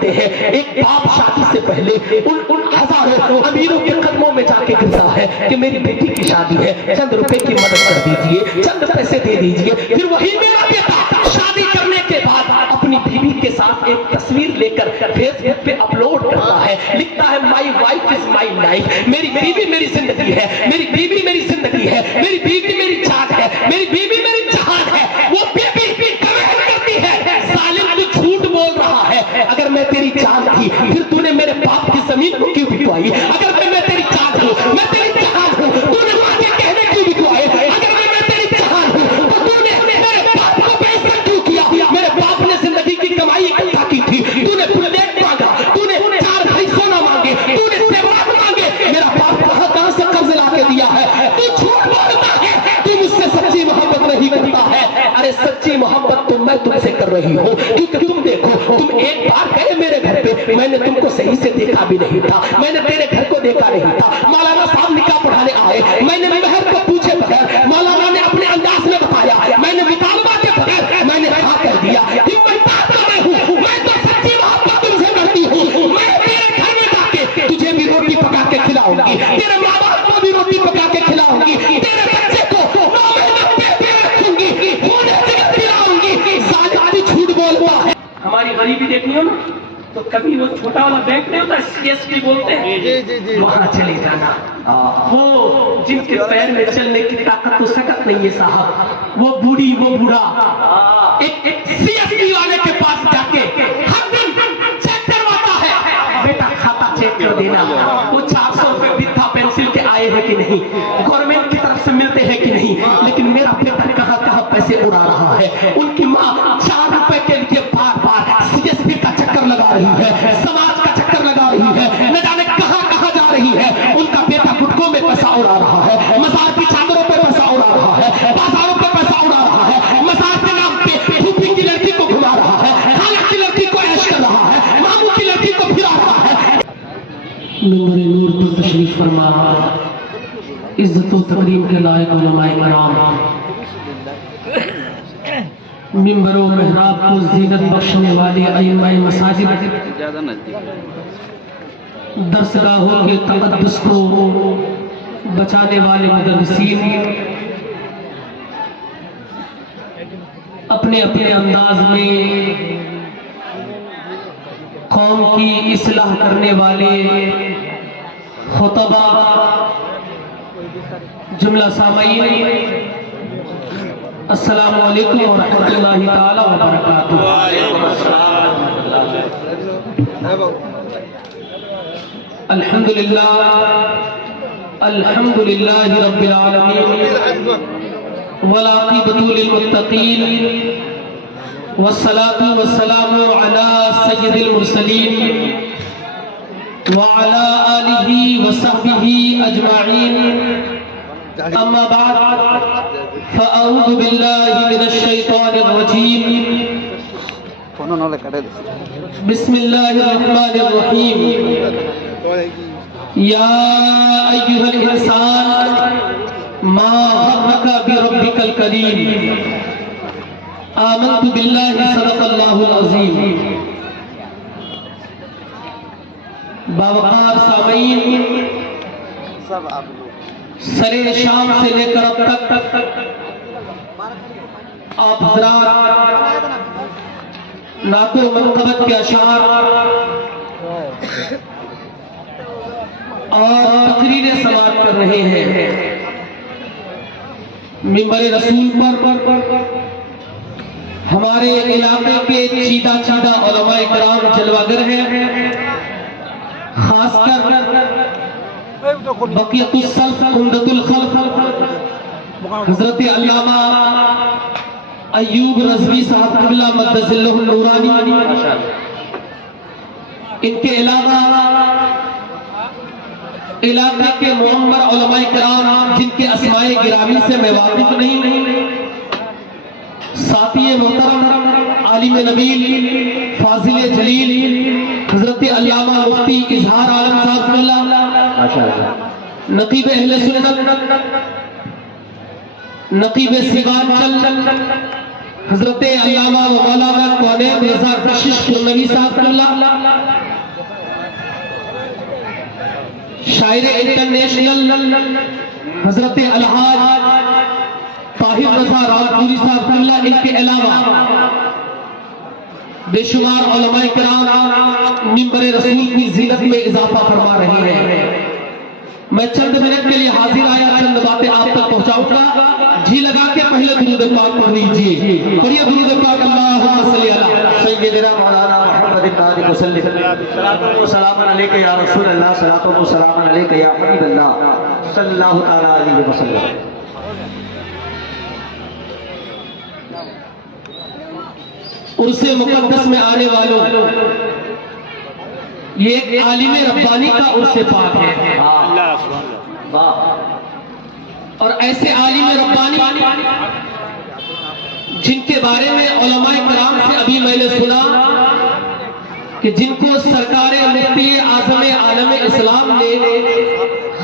کرتے ہیں. ایک باپ شادی سے پہلے ان ہزاروں امیروں کے قدموں میں جا کے گرتا ہے کہ میری بیٹی کی شادی ہے, چند روپے کی مدد کر دیجئے, چند پیسے دے دیجئے. پھر وہی میرا بیٹا شادی کرنے کے بعد اپنی بیوی کے ساتھ ایک تصویر لے کر فیس بک پہ اپلوڈ کرتا ہے, لکھتا ہے my wife is my life. میری بیوی میری زندگی ہے, میری بیوی میری زندگی ہے, میری بیوی میری جان ہے, میری بیوی میری جہان ہے. وہ بیوی کمنٹ کرتی ہے ظالم تو جھوٹ بول رہا ہے, اگر میں تیری جان تھی پھر تو نے میرے باپ کی زمین کو کیوں بکوائی؟ اگر میں تیری جان ہوں, میں تیری جہان ہوں, تو نے ماں کے کہنے کیوں بکوائے؟ اگر میں تیری جہان ہوں تو تو نے میرے باپ کو بے عزت کیوں کیا؟ میرے باپ نے زندگی کی کمائی اکٹھا کی تھی, تو نے پلیٹ مانگا, تو نے 4 بھائی سونا مانگے, تو نے سیواب مانگے, میرا باپ کہاں سے قرض لا کے دیا ہے؟ تو جھوٹ بولتا ہے, تو مجھ سے سچی محبت نہیں کرتا ہے. ارے سچی محبت تو میں تم سے کر رہی ہوں, کیونکہ تم دیکھو, تم ایک بار گئے میرے گھر پہ, میں نے تم کو صحیح سے دیکھا بھی نہیں تھا, میں نے تیرے گھر کو دیکھا نہیں تھا. مولانا صاحب نکاح پڑھانے آئے, میں نے مہر کو پوچھے بغیر مولانا نے اپنے انداز میں بتایا, میں نے مطالبہ کے بغیر میں نے ہاں کہہ دیا. میں تو سچی محبت تم سے کرتی ہوں. میں تیرے گھر میں جا کے تجھے بھی روٹی پکا کے کھلاؤں گی, تیرے ماں باپ کو بھی روٹی پکا کے کھلاؤں گی, تیرے بچے کو 9 مہینہ پیٹ رکھوں گی, کھونے سے کھلاؤں گی. ظالم جھوٹ بولتا ہے. ہماری غریبی دیکھنی ہو نا تو کبھی وہ چھوٹا والا بینک نہیں ہوتا CSP بولتے ہیں, وہاں چلے جانا. وہ جن کے پیر میں چلنے کی طاقت و سکت نہیں ہے صاحب, وہ بوڑھی وہ بوڑھا ایک CSP والے کے پاس جا کے ہر دن چیک کرواتا ہے, بیٹا کھاتا چیک کر دینا, وہ 400 روپے بتھا پینسل کے آئے ہیں کہ نہیں, گورنمنٹ کی طرف سے ملتے ہیں کہ نہیں, لیکن میرا بیٹا کہاں پیسے اڑا رہا ہے. ان کی ماں 4 روپے کے لیے بار بار CSP کا چکر لگا رہی ہے, سماج کا چکر لگا رہی ہے, نہ جانے کہاں جا رہی ہے. ان کا بیٹا گٹکوں میں پیسہ اڑا رہا ہے, مزار کی چادروں پہ پیسہ اڑا رہا ہے, بازاروں پہ پیسہ اڑا رہا ہے, مزار کے نام پہ پھوپھی کی لڑکی کو گھما رہا ہے, خالہ کی لڑکی کو عیش کر رہا ہے, ماموں کی لڑکی کو پھرا رہا ہے. نور نور پر تشریف فرما, عزت و تکریم کے لائق علماء کرام, منبر و محراب کو زینت بخشنے والے ائمہ مساجد, درسگاہوں کے تقدس کو بچانے والے مدرسین, اپنے اپنے انداز میں قوم کی اصلاح کرنے والے خطبہ, جملہ سامعین, السلام علیکم ورحمۃ اللہ تعالی وبرکاتہ. الحمدللہ رب العالمین, والعاقبۃ للمتقین, والصلاة والسلام علی سید المرسلین وعلی آلہ وصحبہ اجمعین. اما بعد فاعوذ باللہ من الشیطان الرجیم, بسم اللہ الرحمن الرحیم. یا ایھا الانسان ما غرک بربک الکریم, آمنت باللہ صدق اللہ العظیم. باوقار سامعین, سرے شام سے لے کر اب تک آپ حضرات نعت و منقبت کے اشعار اور تقریریں سماعت کر رہے ہیں. منبر رسول پر ہمارے علاقے کے چیدہ علماء کرام جلوہ گر ہیں, خاص کر بقیت السلف عمدۃ الخلق حضرت علامہ ایوب رضوی صاحب قبلہ مدث اللہ النورانی. ان کے علاوہ علاقے کے معمر علماء کرام جن کے اسماء گرامی سے میں واقف نہیں, ساتھی محترم عالم نبیل فاضل جلیل حضرت علامہ مفتی اظہار عالم صاحب اللہ, نقیب اہل سنت, نقیب سیوان چل حضرت علامہ و مولانا کونین رضا کشش پورنوی صاحب اللہ شاعر انٹرنیشنل حضرت الحاج طاہر رضا راجپوری صاحب اللہ، ان کے علاوہ بے شمار علماء کرام منبر رسول کی زینت میں اضافہ فرما رہے ہیں۔ میں چند منٹ کے لیے حاضر آیا، چند باتیں آپ تک پہنچاؤں گا۔ جی لگا کے پہلے درود پاک پڑھ لیجیے، پڑھیے درود پاک اللہم صلی علی سیدنا مولانا محمد الطاہر وسلم۔ صلاۃ و سلام علیک یا رسول اللہ، صلاۃ و سلام علیک یا حبیب اللہ صلی اللہ تعالی علیہ وسلم۔ عرس مقدس میں آنے والوں، یہ ایک عالم ربانی کا عرس پاک ہے، اور ایسے عالم ربانی جن کے بارے میں علماء کرام سے ابھی میں نے سنا کہ جن کو سرکار مفتی اعظم عالم اسلام نے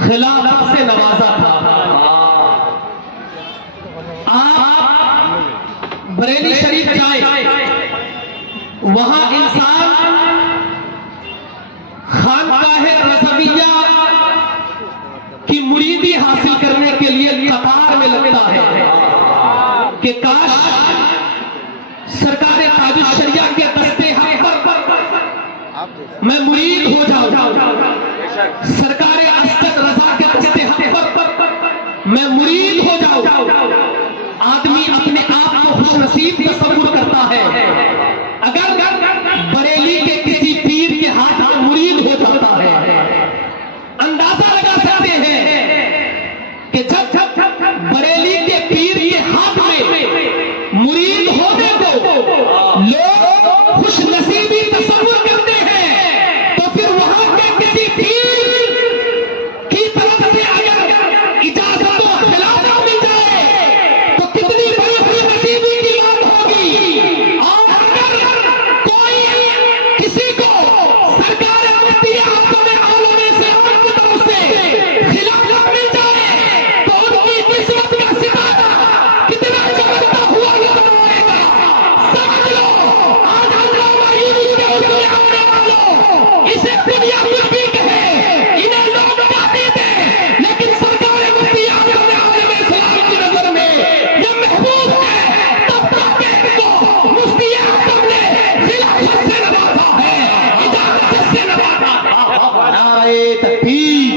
خلافت سے نوازا تھا۔ آپ بریلی شریف جائیں، وہاں انسان خانقاہ رضویہ کی مریدی حاصل کرنے کے لیے قطار میں لگتا ہے کہ کاش سرکار تاج الشریعہ کے دستے حق پر میں مرید ہو جاؤں، سرکار اسد رضا کے دستے حق پر میں مرید ہو جاؤں۔ آدمی اپنے آپ کو خوش نصیب تصور کرتا ہے اگر بریلی کے کسی پیر کے ہاتھ میں مرید ہو جاتا ہے۔ اندازہ لگا سکتے ہیں کہ جب بریلی کے پیر کے ہاتھ میں مرید ہونے کو لوگ خوش نصیبی تصور کرتے ہیں، تو پھر وہاں کے کسی پیر کی طرف سے اگر اجازت و خلافت مل جائے تو کتنی بڑی خوش نصیبی کی بات ہوگی۔ اور اگر کوئی کسی کو سرکار مفتی اعظم عالم اسلام کی طرف سے خلافت مل جائے تو ان کی قسمت کا ستارہ کتنا چمکتا ہوا نظر آئے گا۔ سمجھ لو آج علامہ یونس کے حکم آنے والوں، اسے دنیا مفتی کہے، انہیں لوگ باتیں دیں، لیکن سرکار مفتی اعظم عالم اسلام کی نظر میں یہ محبوب ہے، تب تک کہ ان کو مفتی اعظم نے خلافت سے نوازا ہے، اجازت سے نوازا ہے۔ نعرہ تکبیر،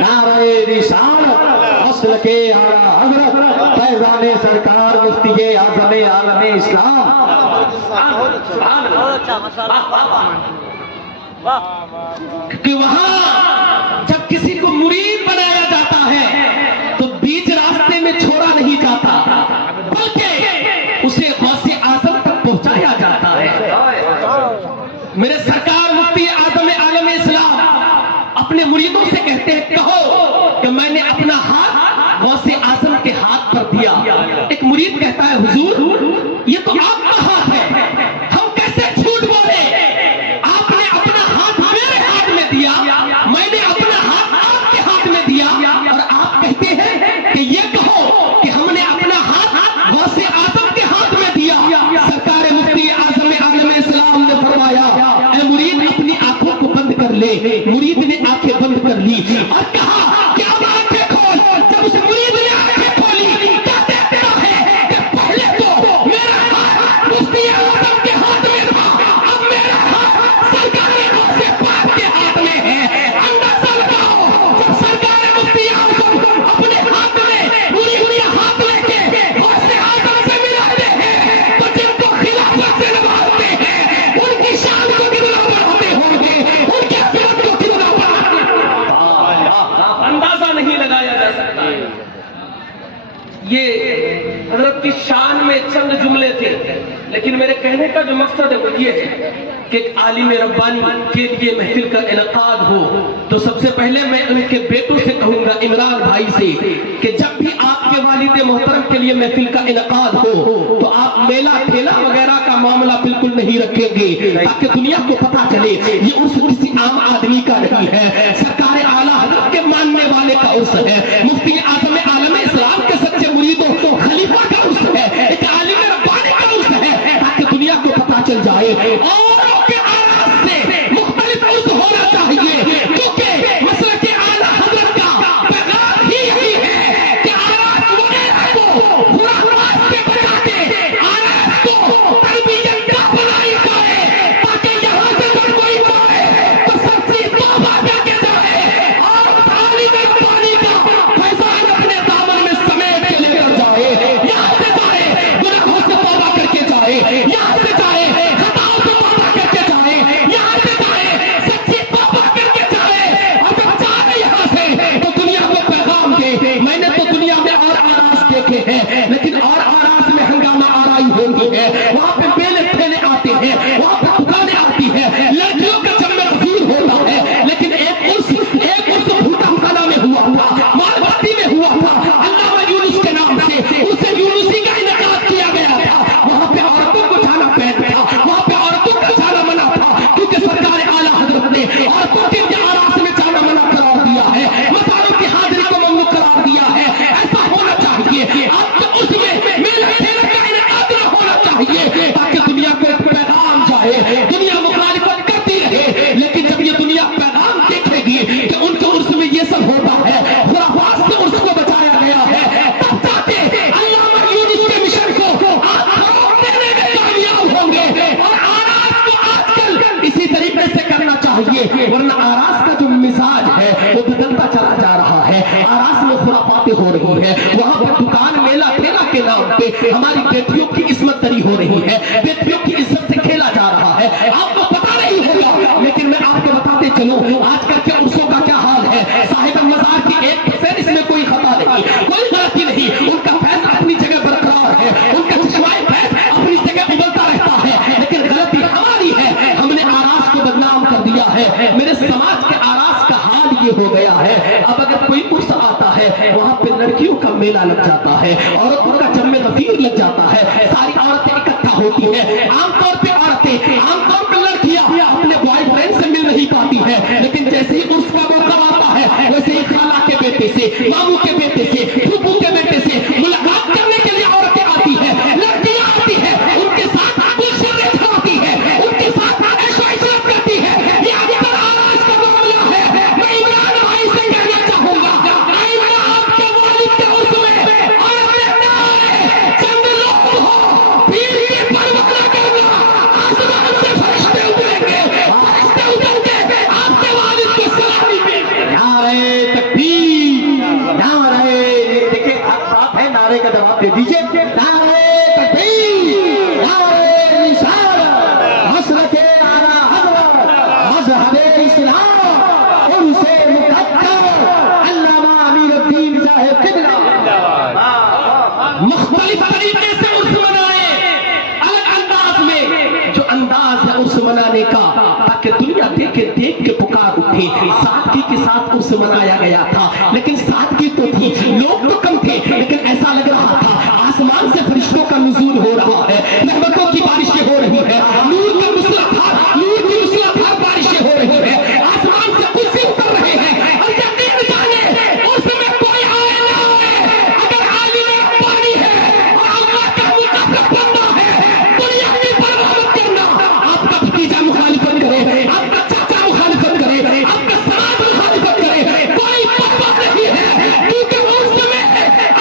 نعرہ رسالت، اصل کے اعلیٰ حضرت فیضان سرکار مفتی اعظم عالم اسلام۔ کہ وہاں جب کسی کو مرید بنایا جاتا ہے تو بیچ راستے میں چھوڑا نہیں جاتا، بلکہ اسے غوث اعظم تک پہنچایا جاتا ہے۔ میرے سرکار مفتی اعظم عالم اسلام اپنے مریدوں سے کہتے ہیں کہو کہ میں نے اپنا ہاتھ غوث اعظم کے ہاتھ پر دیا۔ ایک مرید کہتا ہے حضور یہ تو آپ کا ہاتھ ہے، ہم کیسے جھوٹ بولے؟ آپ نے اپنا ہاتھ میرے ہاتھ میں دیا، میں نے اپنا ہاتھ آپ کے ہاتھ میں دیا، اور آپ کہتے ہیں کہ یہ کہو کہ ہم نے اپنا ہاتھ غوث اعظم کے ہاتھ میں دیا۔ سرکار مفتی اعظم عالم اسلام نے فرمایا اے مرید اپنی آنکھوں کو بند کر لے۔ مرید نے آنکھیں بند کر لی اور کہا کہ اب آنکھیں کھول۔ جب اس مرید نے آنکھیں کھولی کیا دیکھتا ہے کہ پہلے تو میرا ہاتھ مفتی اعظم کے ہاتھ میں تھا، اب میرا ہاتھ سرکار غوث پاک کے ہاتھ میں ہے۔ اندازہ لگاؤ جب سرکار مفتی اعظم اپنے ہاتھ میں مرید کے ہاتھ لے کے غوث اعظم سے ملاتے ہیں تو جن کو خلافت سے نوازتے ہیں ان کی شان کو کتنا بڑھاتے ہوں گے، ان کی عظمت کو کتنا بڑھاتے ہوں گے، اندازہ نہیں لگایا جا سکتا۔ یہ حضرت کی شان میں چند جملے تھے، لیکن میرے کہنے کا جو مقصد ہے وہ یہ ہے کہ ایک عالم ربانی کے لیے محفل کا انعقاد ہو تو سب سے پہلے میں ان کے بیٹوں سے کہوں گا، عمران بھائی سے، کہ جب بھی آپ کے والد محترم کے لیے محفل کا انعقاد ہو تو آپ میلہ ٹھیلا وغیرہ کا معاملہ بالکل نہیں رکھیں گے تاکہ دنیا کو پتا چلے یہ عرس کسی عام آدمی کا نہیں ہے، سرکار اعلیٰ حضرت کے ماننے والے کا عرس ہے، مفتی اعظم عالم اسلام کے سچے مریدوں خلیفہ کا عرس ہے، ایک عالم ربانی کا عرس چل جائے. اوروں کے آراز سے مختلف عرس ہونا چاہیے, کیونکہ مسلک اعلیٰ حضرت کا پیغام ہی یہی ہے کہ آراز وغیرہ کو خرافات سے بچا کے آراز کو تربیت کا بنائی جائے, تاکہ یہاں سے اگر کوئی جائے تو سب سے توبہ کر کے جائے اور تعلیم ربانی کا فیضان اپنے دامن میں سمیٹ کے لے کر جائے. یہاں سے جائے گناہوں سے توبہ کر کے جائے, یہاں سے جائے خطاؤں سے توبہ کر کے جائے, یہاں سے جائے سچی توبہ کر کے جائے. اور جب جائے یہاں سے تو دنیا کو پیغام دے. میں نے تو دنیا میں اور آراز دیکھے ہیں, لیکن اور آراز میں ہنگامہ آرائی ہوتی ہے, وہاں پہ میلے ٹھیلے آتے ہیں, وہاں پہ دکانیں آتی ہیں, لڑکیوں کا جم میں غفور ہوتا ہے. لیکن ایک عرس بھوٹا خانہ میں ہوا تھا, مالباتی میں ہوا تھا, علامہ یونس کے نام سے اسے یونسی کا انعقاد کیا گیا تھا. وہاں پہ عورتوں کو جانا پہن تھا, وہاں پہ عورتوں کا جانا منع تھا, کیونکہ سرکار اعلیٰ حضرت نے عورتوں کے آراز میں جانا منع قرار دیا ہے, مسالوں کی حاضری کو ممنوع قرار دیا ہے. ایسا ہونا چاہیے. اب تو اس میں میلے ٹھیلے کا انعقاد نہ ہونا چاہیے, تاکہ دنیا کو ایک پیغام جائے. دنیا مخالفت کرتی رہے, لیکن جب یہ دنیا پیغام دیکھے گی کہ ان کے عرس میں یہ سب ہوتا ہے, خرافات سے عرس کو بچایا گیا ہے, تب جا کے علامہ یونس کے مشن کو آپ فروغ دینے میں کامیاب ہوں گے. اور آراز کو آج کل اسی طریقے سے کرنا چاہیے, ورنہ آراز کا جو مزاج ہے وہ بدلتا چلا جا رہا ہے. آراز میں خرافاتیں ہو رہی ہیں, وہاں پر دکان میلہ ٹھیلا کے نام پہ ہماری بیٹیوں کی عصمت دری ہو رہی ہے, بیٹیوں کی عزت سے کھیلا جا رہا ہے. آپ کو پتا نہیں ہوگا, لیکن میں آپ کو بتاتے چلوں آج کل کے عرسوں کا کیا حال ہے. صاحب مزار کی 1% اس میں کوئی خطا نہیں, کوئی غلطی نہیں, ان کا فیض اپنی جگہ برقرار ہے, ان کا چشمائے فیض اپنی جگہ ابلتا رہتا ہے, لیکن غلطی ہماری ہے, ہم نے آراز کو بدنام کر دیا ہے. میرے سماج کے آراز کا حال یہ ہو گیا ہے, اب اگر کوئی عرس آتا ہے وہاں پہ لڑکیوں کا میلہ لگ جاتا ہے, عورتوں کا جم غفیر لگ جاتا ہے, ساری عورتیں اکٹھا ہوتی ہیں. عام طور پہ لڑکیاں اپنے بوائے فرینڈ سے مل نہیں پاتی ہے, لیکن جیسے ہی عرس کا موقع آتا ہے ویسے ہی خالہ کے بیٹے سے, ماموں کے بیٹے سے, پھوپھو کے بیٹے سے ملاقات کرنے کے لیے عورتیں آتی ہیں, لڑکیاں آتی ہیں, ان کے ساتھ گلشنیں کھاتی ہیں, ان کے ساتھ عیش و عشرت کرتی ہے. یہ اکثر آراز کا معاملہ ہے. میں عمران بھائی سے کہنا چاہوں گا, آئندہ آپ کے والد کے عرس میں عورتیں نہ آئے, چند لوگ ہو, پیر کی پرواہ نہ کرنا, آسمان سے فرشتے اتریں گے, فرشتے اتر کے آپ کے والد کو سلامی دیں گے. نعرے تکبیر, نعرے, دیکھیں صاف ہے, نعرے کا جواب دے دیجئے. نعرے تکبیر, نعرے رسالت, مسلک اعلیٰ حضرت, مذہب اسلام, عرس مقدس علامہ امیر الدین صاحب قبلہ. مختلف طریقے سے عرس منائے, الگ انداز میں, جو انداز ہے عرس منانے کا, تاکہ دنیا دیکھ کے پکار اٹھے. سادگی کے ساتھ عرس منایا گیا تھا, لیکن سادگی تو تھی, لوگ تو کم تھے, لیکن ایسا لگ رہا تھا آسمان سے فرشتوں کا نزول ہو رہا ہے, رحمتوں کی بارشیں ہو رہی ہے, نور کی مسلسل بارشیں ہو رہی ہے, آسمان سے قدسی اتر رہے ہیں. اور یقین جانے عرس میں کوئی آئے نہ آئے, اگر عالم ربانی ہے اور اللہ کا مقرب بندہ ہے, دنیا کی پرواہ مت کرنا. آپ کا بھتیجا مخالفت کرے, آپ کا چاچا مخالفت کرے, آپ کا سماج مخالفت کرے, کوئی پرواہ نہیں ہے, کیونکہ عرس میں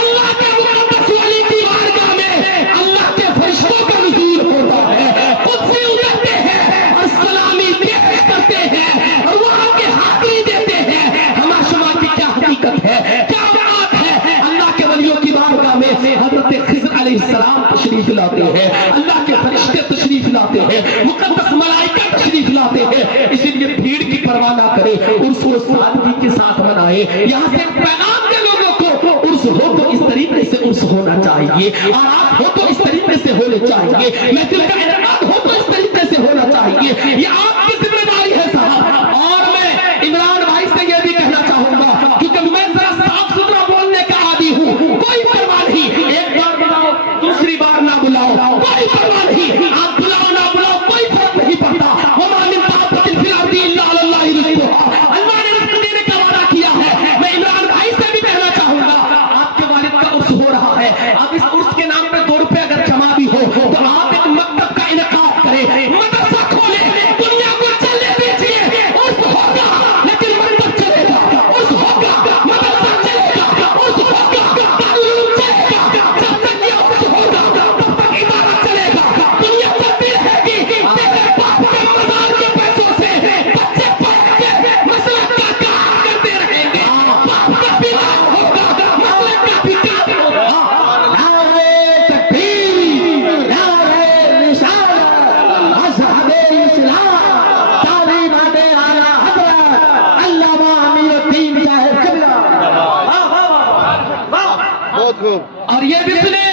اللہ کے مقدس ولی کی بارگاہ میں اللہ کے فرشتوں کا نزول ہوتا ہے, قدسی اترتے ہیں اور سلامی پیش کرتے ہیں اور وہاں کے حاضری دیتے ہیں. ہمارا شما کی کیا حقیقت ہے, کیا بات ہے. اللہ کے ولیوں کی بارگاہ میں حضرت خضر علیہ السلام تشریف لاتے ہیں, اللہ کے فرشتے تشریف لاتے ہیں, مقدس ملائکہ تشریف لاتے ہیں. اسی لیے بھیڑ کی پرواہ نہ کرے, عرس کو سادگی کے ساتھ منائے. یہاں سے پیغام کے لوگوں کو عرس ہو تو اس طریقے سے عرس ہونا چاہیے, آراز ہو تو اس طریقے سے ہونے چاہیے, محفل کا انعقاد ہو تو اس طریقے سے ہونا چاہیے. یہ آپ کی ذمہ داری ہے صاحب. اور میں عمران بھائی سے یہ بھی کہنا چاہوں گا, کیونکہ میں ذرا صاف ستھرا بولنے کا عادی ہوں, کوئی پرواہ نہیں, ایک بار بلاؤ دوسری بار نہ بلاؤ, کوئی پرواہ نہیں, آپ بلاؤ نہ بلاؤ کوئی فرق نہیں پڑتا. وما من دابۃ فی الارض الا علی اللہ رزقها, اللہ نے رزق دینے کا وعدہ کیا ہے. میں عمران بھائی سے بھی کہنا چاہوں گا, آپ کے والد کا عرس ہو رہا ہے, اب اس عرس کے نام پہ 2 روپے اگر جمع بھی ہو تو آپ ایک مکتب کا انعقاد کریں, اور یہ بھی سنے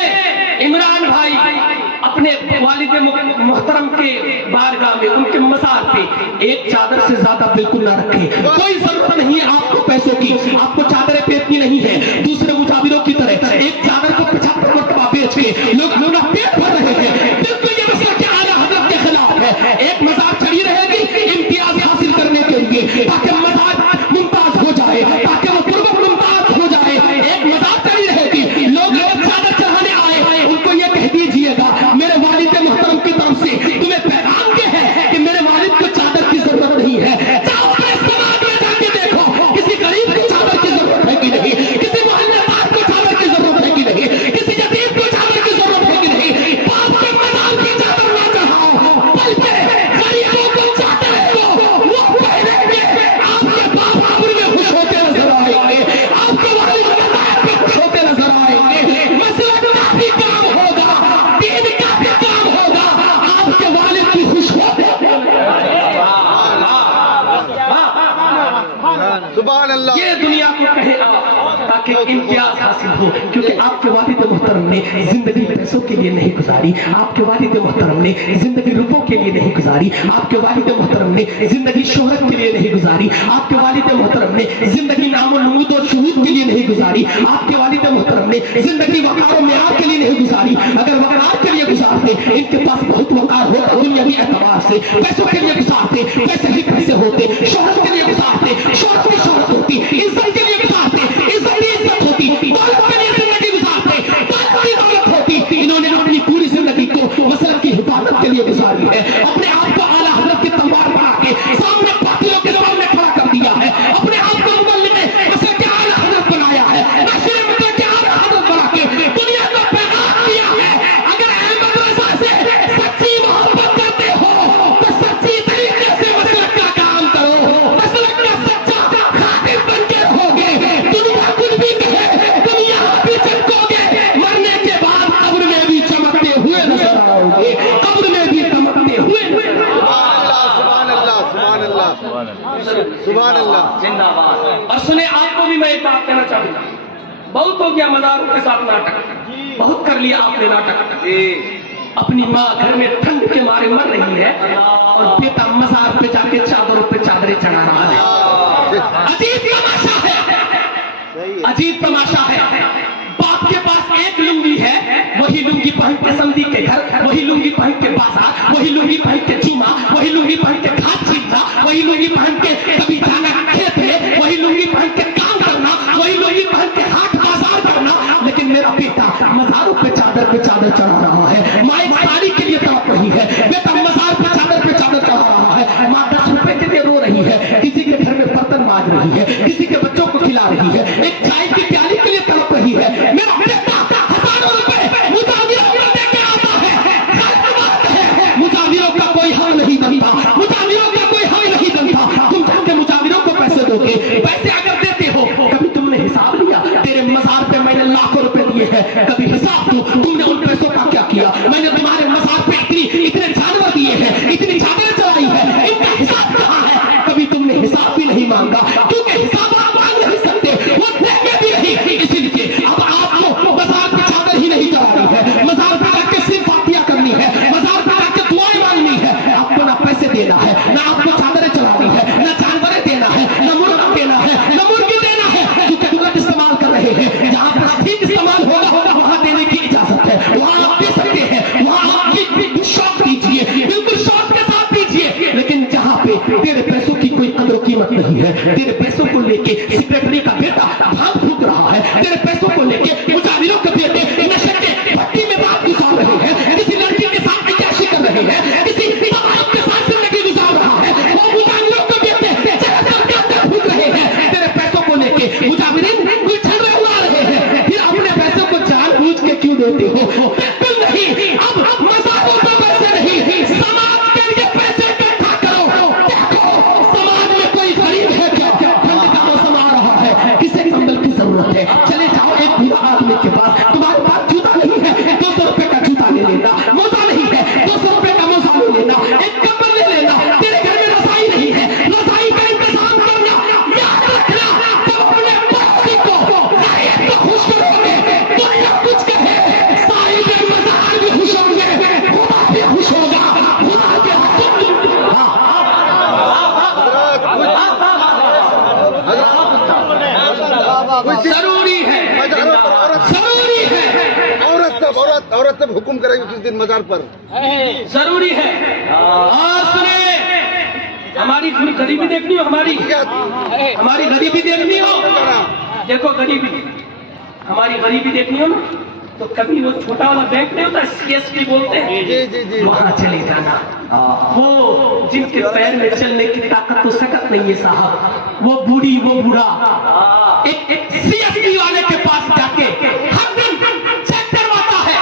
عمران بھائی اپنے والد محترم کے بارگاہ میں ان کے مزار پہ ایک چادر سے زیادہ بالکل نہ رکھیں. کوئی ضرورت نہیں ہے آپ کو پیسوں کی, آپ کو چادریں پیٹنی نہیں ہے دوسرے مجاوروں کی طرح. ایک چادر کو 75 مرتبہ بیچ کے لوگ اپنا پیٹ بھر رہے ہیں. بالکل یہ مسئلہ کہ اعلیٰ حضرت کے خلاف ہے. ایک مزار چڑھی رہے گی امتیاز حاصل کرنے کے لیے تاکہ مزار ممتاز ہو جائے, تاکہ وہ قرب ممتاز ہو جائے. ایک مزار چڑھی رہے گی, لوگ چادر چڑھانے آئے, ان کو یہ کہہ دیجیے گا میرے والد محترم کی طرف سے تمہیں پیغام یہ ہے کہ میرے والد کو چادر کی ضرورت نہیں ہے. جاؤ اپنے سماج میں جا کے دیکھو کسی غریب کو چادر کی ضرورت ہے کہ نہیں, کسی محلے دار کو چادر کی ضرورت ہے کہ نہیں, کسی یتیم کو چادر کی ضرورت ہے کہ نہیں. باپ کے مزار کی چادر نہ چڑھاؤ بلکہ غریبوں کو چادر ہے وہ پہنیں گے. آپ کے باپ قبر میں خوش ہوتے نظر آئیں گے, آپ کے والد مزار پہ خوش ہوتے نظر آئیں گے. مسلک کا بھی کام ہوگا, دین کا بھی کام ہوگا, آپ کے والد بھی خوش ہوتے. سبحان اللہ. یہ دنیا کو کہے تاکہ امتیاز حاصل ہو, کیونکہ آپ کے والد محترم نے زندگی پیسوں کے لیے نہیں گزاری, آپ کے والد محترم نے زندگی روپوں کے لیے نہیں گزاری, آپ کے والد محترم نے زندگی شہرت کے لیے نہیں گزاری, آپ کے والد محترم نے زندگی نام و نمود اور شہود کے لیے نہیں گزاری, آپ کے والد محترم نے زندگی وقار و معیار کے لیے نہیں گزاری. اگر وقار کے لیے گزارتے ان کے پاس بہت وقار ہوتا دنیاوی اعتبار سے, پیسوں کے لیے گزارتے پیسے ہی پیسے ہوتے, شہرت کے لیے گزارتے شہرت کی شہرت ہوتی, عزت کے لیے گزارتے عزت کی عزت ہوتی, دولت کے لیے زندگی گزارتے دولت کی دولت ہوتی. انہوں نے اپنی پوری زندگی کو مسلک کی حفاظت کے لیے گزاری ہے, اپنے آپ کو اعلیٰ حضرت کی تلوار بنا کے سامنے باطلوں کے سامنے کھڑا کر دیا ہے, اپنے آپ کو مبلغ مسلک کے اعلیٰ حضرت بنایا ہے, ناشر مسلک کے اعلیٰ حضرت بنا کے دنیا کو پیغام دیا ہے. اگر احمد رضا سے سچی محبت کرتے ہو تو سچی طریقے سے مسلک کا کام کرو, مسلک کا سچا خادم بن کے رہو گے. دنیا کچھ بھی کہے دنیا بھی چمکو گے, مرنے کے بعد قبر میں بھی چمکتے ہوئے نظر آؤ گے, قبر میں بھی چمکتے ہوئے. سبحان اللہ سبحان اللہ سبحان اللہ. اور سنے آپ کو بھی میں ایک بات کہنا چاہوں گا, بہت ہو گیا مزاروں کے ساتھ ناٹک, بہت کر لیا آپ نے ناٹک. اپنی ماں گھر میں ٹھنڈ کے مارے مر رہی ہے اور بیٹا مزار پہ جا کے چادروں پہ چادریں چڑھا رہا ہے. عجیب تماشا ہے, عجیب تماشا ہے. باپ کے پاس ایک لنگی ہے, وہی لنگی پہن کے سمدھی کے گھر, وہی لنگی پہن کے بازار, وہی لنگی پہن کے جمعہ, وہی لنگی پہن کے گھاٹ چھیلنا, وہی لنگی پہن کے کبھی جانا کھیت ہے, وہی لنگی پہن کے کام کرنا, وہی لنگی پہن کے ہاٹ بازار کرنا. لیکن میرا بیٹا مزاروں پہ چادر چڑھا رہا ہے, ماں ایک ساڑی کے لیے تڑپ رہی ہے, بیٹا مزار پہ چادر چڑھا رہا ہے, ماں 10 روپے کے لیے رو رہی ہے, کسی کے گھر میں برتن مانج رہی ہے, کسی کے بچوں کو کھلا رہی ہے, ایک چائے کی پیالی کے لیے تڑپ رہی ہے. میرا بیٹا ہزاروں روپے مجاوروں کو دے کے آتا ہے, مجاوروں کا کوئی حق نہیں بنتا, مجاوروں کا کوئی حق نہیں بنتا. تم جا کے مجاوروں کو پیسے دو گے, پیسے اگر دیتے ہو کبھی تم نے حساب لیا تیرے مزار پہ میں نے لاکھوں روپے دیے ہیں, کبھی حساب دو تم نے ان پیسوں کا کیا کیا. میں نے تمہارے مزار پہ اتنے جانور دیے ہیں, اتنی چادریں چڑھائی ہے, ان کا حساب کہاں ہے. کبھی تم نے حساب بھی نہیں مانگا, کیونکہ حساب آپ مانگ نہیں سکتے, وہ دیکھے بھی نہیں. اسی لیے اب آپ کو مزار پہ چادر ہی نہیں چڑھانی ہے, مزار پہ جا کے صرف عطیہ کرنی ہے, مزار پہ جا کے دعائیں مانگنی ہے. آپ کو نہ پیسے دینا ہے, نہ آپ کو چادریں چڑھانی ہے, نہ جانوریں دینا ہے, نہ مرغا دینا ہے, نہ مرغی دینا ہے, کیونکہ غلط استعمال کر رہے ہیں. جہاں پر ٹھیک استعمال ہوگا وہاں دینے کی اجازت ہے, وہاں آپ دے سکتے ہیں, وہاں آپ کی شوق دیجیے, بالکل شوق کے ساتھ دیجیے. لیکن جہاں پہ تیرے پیسوں کی کوئی قدر و قیمت نہیں ہے, تیرے پیسوں کو لے کے سیکرٹری کا بیٹا بھاگ پھونک رہا ہے, تیرے پیسوں کو لے کے مجاوروں کے بیٹے نشے کے بھٹی میں رات گزار رہے ہیں, کسی لڑکی کے ساتھ عیاشی کر رہے ہیں, کسی عورت کے ساتھ زندگی گزار رہا ہے, وہ مجاوروں کے بیٹے جہنم کے اندر پھونک رہے ہیں. تیرے پیسوں کو لے کے مجاورین کوئی جھگڑے اڑا رہے ہیں, پھر اپنے پیسوں کو جان بوجھ کے کیوں دیتے ہو. بالکل نہیں. اب مزاروں پہ پیسے نہیں, سماج کے لیے پیسے اکٹھا کرو. دیکھو سماج میں کوئی غریب ہے کیا, ٹھنڈ کا موسم آ رہا ہے, کسے کمبل کی ضرورت ہے, چلے جاؤ ایک بوڑھا آدمی کے پاس, تمہارے پاس ضروری ہے، مزاروں پر ضروری ہے، عورت سب حکم کرے گی کس دن مزار پر. ضروری ہے. اور سنیں، ہماری غریبی دیکھنی ہو، ہماری غریبی دیکھنی ہو، دیکھو غریبی، ہماری غریبی دیکھنی ہو نا تو کبھی وہ چھوٹا والا بینک نہیں ہوتا CSP بولتے ہیں، جی. وہاں چلے جانا. وہ جن کے پیر میں چلنے کی طاقت تو سکت نہیں ہے صاحب، وہ بوڑھی وہ بوڑھا ایک CSP والے کے پاس جا کے ہر دن چیک کرواتا ہے،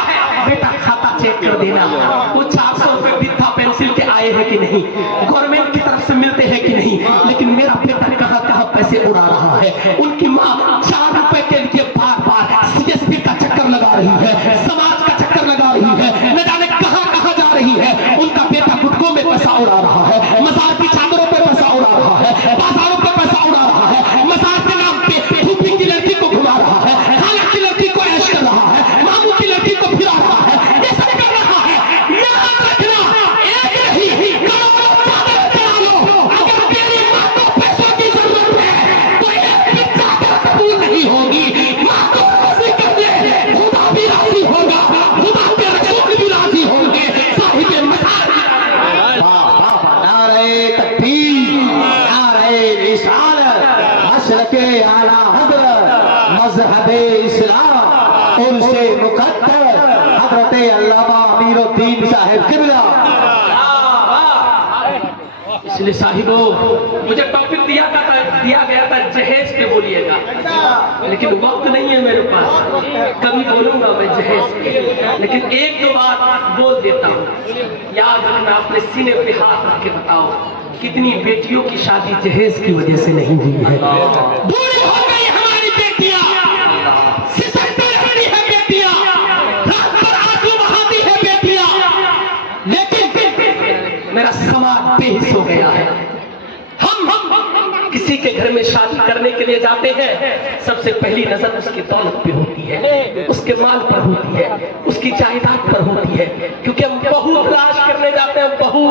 بیٹا کھاتا چیک کر دینا، وہ 400 روپے بتھا پینسل کے آئے ہیں کہ نہیں، گورنمنٹ کی طرف سے ملتے ہیں کہ نہیں، لیکن میرا بیٹا کہاں پیسے اڑا رہا ہے. ان کی ماں 4 روپے کے لیے بار بار CSP کا چکر لگا رہی ہے، سماج کا چکر لگا رہی ہے، نہ جانے کہاں جا رہی ہے. ان کا بیٹا گٹکوں میں پیسہ اڑا رہا ہے، مزار کی چادروں پہ پیسہ اڑا رہا ہے، بازاروں پہ پیسہ اڑا رہا ہے، مزار کے نام پہ پھوپھی کی لڑکی کو گھما رہا ہے، خالہ کی لڑکی کو عیش کر رہا ہے، ماموں کی لڑکی کو پھرا رہا ہے، یہ سب کر رہا ہے. یاد رکھنا ایک نہیں، کروڑوں چادر چڑھا لو، اگر تیری ماں کو پیسوں کی ضرورت ہے تو ایک بھی چادر قبول نہیں ہوگی. ماں کو راضی کر دے، خدا بھی راضی ہوگا، خدا کے رسول بھی راضی ہوں گے. صاحب مزار نعرہ تکبیر، نعرہ رسالت، مشرق اعلی حضرت، مذہب اسلام، عرش مقدر حضرت علامہ امیر الدین صاحب قبلہ. اس لیے صاحبو مجھے ٹاپک دیا گیا تھا جہیز پہ بولیے گا، لیکن وقت نہیں ہے میرے پاس، کبھی بولوں گا میں جہیز پہ. لیکن ایک دو بات بول دیتا ہوں، یاد رکھنا، اپنے سینے پہ ہاتھ رکھ کے بتاؤ کتنی بیٹیوں کی شادی جہیز کی وجہ سے نہیں ہوئی ہے. بوڑھی ہو گئی ہماری بیٹیاں، سسکتے رہتی ہے بیٹیاں، رات پر آنسو بہاتی ہے بیٹیاں، لیکن میرا سماج بے حس ہو گیا ہے. ہم کسی کے گھر میں شادی کرنے کے لیے جاتے ہیں، سب سے پہلی نظر اس کی دولت پہ ہوتی ہے، اس کے مال پر ہوتی ہے، اس کی جائیداد پر ہوتی ہے، کیونکہ ہم بہو تلاش کرنے جاتے ہیں. بہو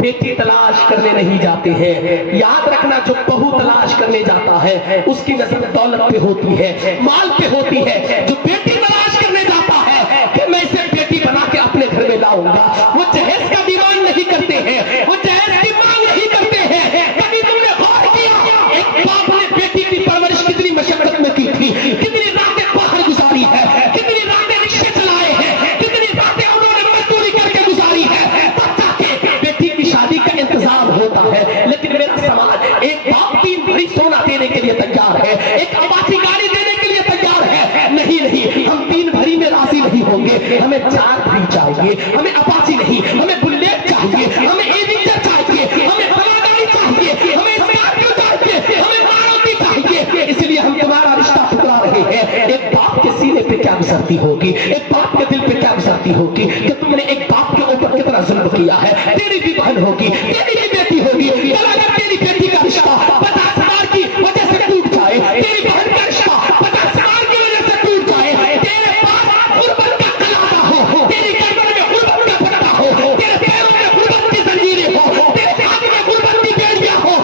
بیٹی تلاش کرنے نہیں جاتے ہیں. یاد رکھنا، جو بہو تلاش کرنے جاتا ہے اس کی نظر دولت پہ ہوتی ہے، مال پہ ہوتی ہے. جو بیٹی تلاش کرنے جاتا ہے کہ میں اسے بیٹی بنا کے اپنے گھر میں لاؤں گا، وہ جہیز کا ڈیمانڈ نہیں کرتے ہیں، وہ جہیز کی مانگ نہیں کرتے ہیں. کبھی تم نے غور کیا ایک باپ نے بیٹی کی پرورش کتنی مشقت میں کی تھی، کتنی راتیں باہر گزاری ہے، کتنی راتیں رکشے چلائے ہیں، کتنی راتیں انہوں نے مزدوری کر کے گزاری ہے، تب جا کے بیٹی کی شادی کا انتظام ہوتا ہے. لیکن میرا سماج، ایک باپ 3 بھری سونا دینے کے لیے تیار ہے، ایک اپاچی گاڑی دینے کے لیے تیار ہے. نہیں، ہم 3 بھری میں راضی نہیں ہوں گے، ہمیں 4 بھری چاہیے. ہمیں اپاچی نہیں، ہمیں بلیٹ چاہیے، ہمیں ایڈینجر چاہیے، ہمیں بڑا چاہیے، ہمیں اسکارپیو چاہیے، ہمیں ماروتی چاہیے. اس لیے ہم تمہارا رشتہ ٹکرا رہے ہیں. ایک باپ کے سینے پہ کیا گزرتی ہوگی، ایک باپ کے دل پہ کیا گزرتی ہوگی کہ تم نے ایک باپ کے اوپر کتنا ظلم کیا ہے. تیری بھی بہن ہوگی، تیری بھی بیٹی ہوگی، اگر تیری بیٹی کا رشتہ 50,000 کی وجہ سے ٹوٹ جائے، تیری بہن کا رشتہ 50,000 کی وجہ سے ٹوٹ جائے، تیرے پاس غربت کا کلاڑا ہو، تیری گردن میں غربت کا پٹا ہو، تیرے پیروں میں غربت کی زنجیریں ہو، تیرے ہاتھ میں غربت کی بیڑیاں ہو،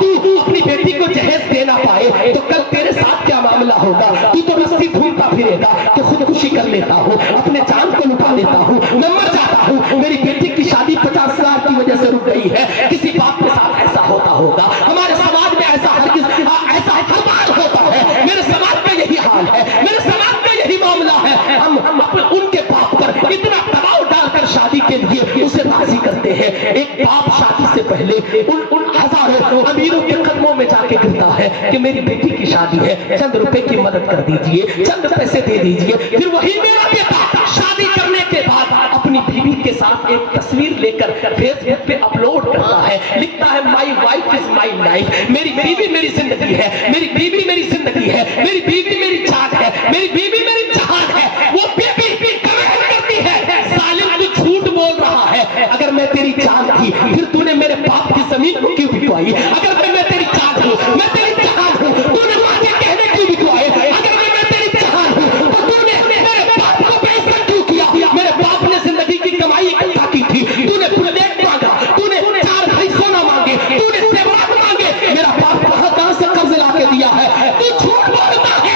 تو اپنی بیٹی کو جہیز دے نہ پائے تو کل تیرے ساتھ کیا معاملہ ہوگا. تو رسی ڈھونڈتا پھرے گا کہ خودکشی کر لیتا ہوں، اپنے جان کو لٹا لیتا ہوں، میں مر جاتا ہوں. میری بیٹی کی شادی 50,000 کی وجہ سے رک گئی ہے. کسی باپ کے ساتھ ایسا ہوتا ہوگا، ہمارے سماج میں ایسا ہر بار ہوتا ہے. میرے سماج میں یہی حال ہے، میرے سماج میں یہی معاملہ ہے. ہم ان کے باپ پر اتنا دباؤ ڈال کر شادی کے لیے اسے راضی کرتے ہیں. ایک باپ شادی سے پہلے ان ہزاروں امیروں کے قدموں میں جا کے گرتا ہے کہ میری بیٹی کی شادی ہے، چند روپے کی مدد کر دیجئے، چند پیسے دے دیجئے. پھر وہی میرا بیٹا شادی کرنے کے بعد اپنی بیوی کے ساتھ ایک تصویر لے کر فیس بک پہ اپلوڈ کرتا ہے، لکھتا ہے my wife is my life. میری بیوی میری زندگی ہے، میری بیوی میری زندگی ہے، میری بیوی میری جان ہے، میری بیوی میری جہان ہے. وہ بیوی کمنٹ کرتی ہے ظالم تو جھوٹ بول رہا ہے، اگر میں تیری جان تھی پھر تو نے میرے باپ کی زمین کو کیوں بکوائی؟ اگر میں تیری جان ہوں، میں تیری جہان ہوں، تو نے مجھے کہنے کیوں بکوائے؟ اگر میں تیری جہان ہوں تو تو نے میرے باپ کو بےعزت کیوں کیا؟ میرے باپ نے زندگی کی کمائی اکٹھا کی تھی، تو نے بلیٹ مانگا، تو نے 4 بھائی سونا مانگے، تو نے سیوات مانگے، میرا باپ کہاں سے قرض لا کے دیا ہے؟ تو جھوٹ بولتا ہے.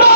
9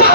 4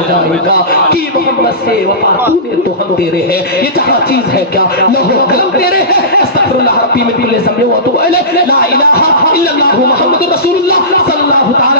ہو جائے گا کہ محمد سے وفا تو نے تو ہم تیرے ہیں. یہ جہاں چیز ہے کیا لوح و قلم تیرے ہیں. استغفر اللہ ربی من کل ذنب و اتوب الیہ. لا الہ الا اللہ محمد رسول اللہ صلی اللہ تعالی